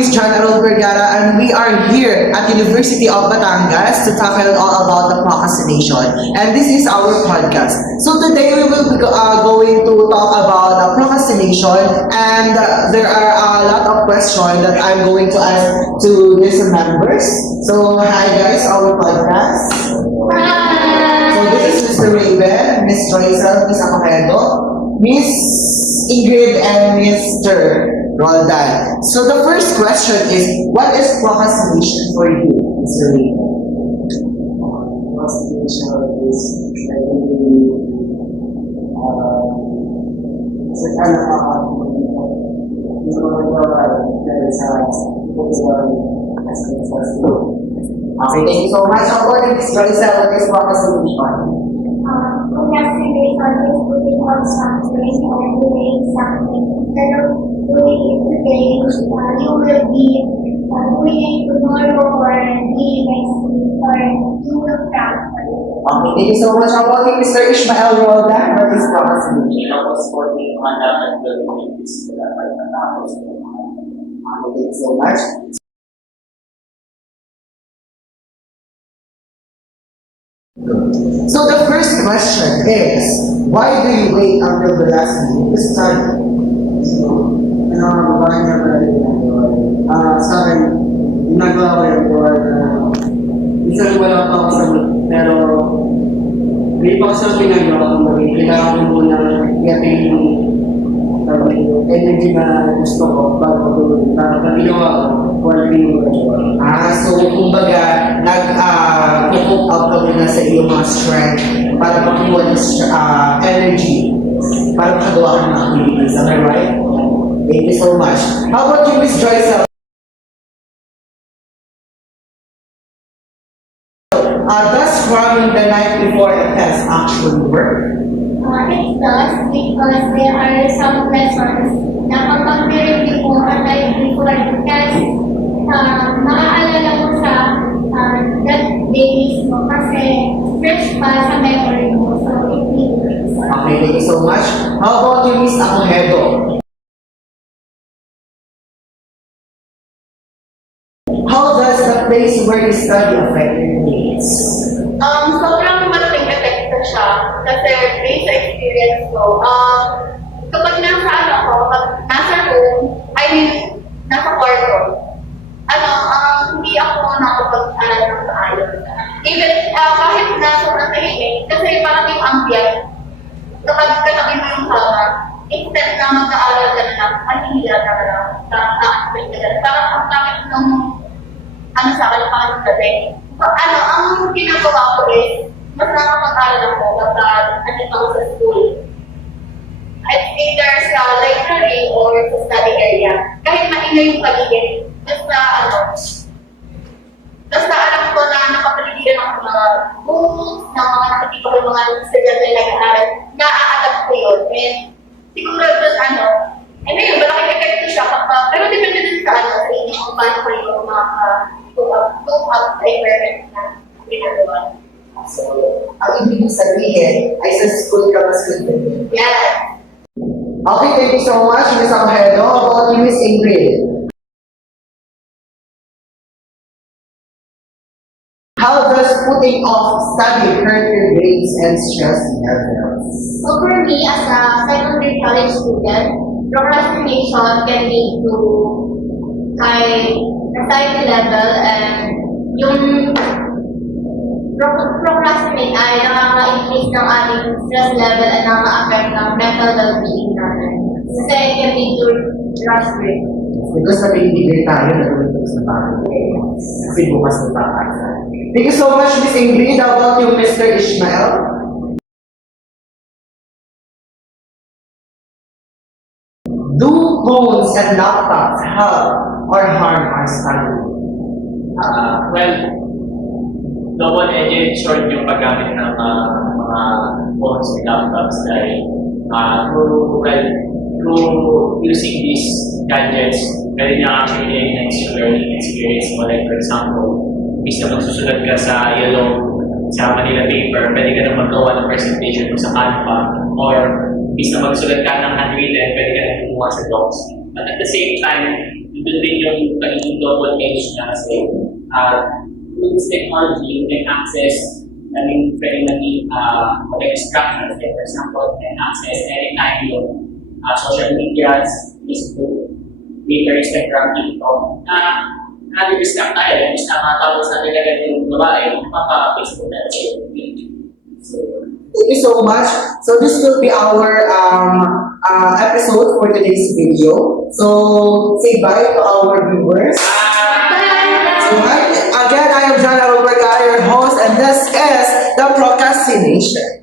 is John Arol Vergara, and we are here at University of Batangas to tackle all about the procrastination. And this is our podcast. So today we will be going to talk about procrastination, and there are a lot of questions that I'm going to ask to these members. So hi guys, our podcast. Hi! So this is Mr. Raven, Miss Joycel, Miss Acohedo, Miss Ingrid, and Mr. Roldan. So the first question is, what is procrastination for you, Mr. Raven? Procrastination is like sa Okay, thank you so much. According to Miss Joycel, what is procrastination? Procrastination is putting on something or doing something. Instead of doing it today, you will be doing it tomorrow or the next week, or you will transfer it. Okay, thank you so much. According to Mr. Ishmael Roldan, what is procrastination? Tapos po yung mga dapat gawin is dapat natapos. Okay, thank you so much. So the first question is, why do you wait until the last minute to study? Babae na ba rin sa akin, ginagawa ko yung board minsan wala pa ako sagot, pero may pa ako sa ginagawa ko maging kailangan ko muna yatin yung energy na gusto ko bago matulog. Pag ginawa ko, quality yung gagawa. So kumbaga, nag-cook out ka muna sa iyong mga strength para makuha ng energy para makagawa ka ng activities. Am I right? Thank you so much. How about you, Miss Joyce? Does cramming the night before a test actually work? It does, because there are some lessons na kapag meron mo or like before the test, maaalala mo sa that day mismo kasi fresh pa sa memory mo. So it really works. Okay, thank you so much. How about you, Miss Acohedo? How does the place where you study affect your grades? Sobrang malaking epekto siya kasi based sa experience ko, kapag nasa room, I mean, nasa kwarto, hindi ako nakapag-aral ng maayos. Even kahit na sobrang tahimik, kasi parang yung ambient, kapag katabi mo yung kama, instead na mag-aaral ka na lang, mahihila ka na lang, parang ang takit ng sa akin, pangalang gabi. Ang ginagawa ko is, mas nakapag-aral ako kapag andito ako sa school. At either sa library or sa study area. Kahit maingay yung paligid, basta alam ko na nakapaligiran ako ng mga books, ng mga nakikita ko yung mga estudyante na nag-aaral, na-a-adapt ko yun. And siguro doon ngayon, malaking epekto siya kapag, pero depende din sa sa inyo kung paano ko yung mga cope up sa environment na ginagawa. So, ang ibig sabihin ay sa school ka mas good. Yeah. Okay, thank you so much, Miss Acohedo. How about you, Miss Ingrid? How does putting off study hurt your grades and stress levels? So for me, as a secondary college student, procrastination can lead to high anxiety level, and yung procrastinate ay nakaka-increase ng ating stress level at nakaka-affect ng mental well-being natin. Kasi it can lead to rush break. Because napinigil tayo na tumitog sa bago. Kasi bukas na tayo. Thank you so much, Miss Ingrid. How about you, Mr. Ishmael? Do phones and laptops help or harm our study? Well, double-edged sword yung paggamit ng mga phones and laptops dahil through using these gadgets, pwede niya actually i-enhance yung learning experience mo. Like for example, imbis na magsusulat ka sa sa Manila paper, pwede ka na magawa ng presentation mo sa Canva, or imbis na magsulat ka ng handwritten, pwede ka na kumuha sa docs. But at the same time, ito din yung pagiging double edge niya kasi with this technology, you can access, pwede maging like structure. Like for example, you can access anytime yung social media, Facebook, Twitter, Instagram, TikTok, na nag-distract tayo. Imbis na matapos natin agad yung babae, mapa-Facebook na So, Thank you so much. So this will be our episode for today's video. So say bye to our viewers. So again, I am John Alberga, your host, and this is The Procrastination.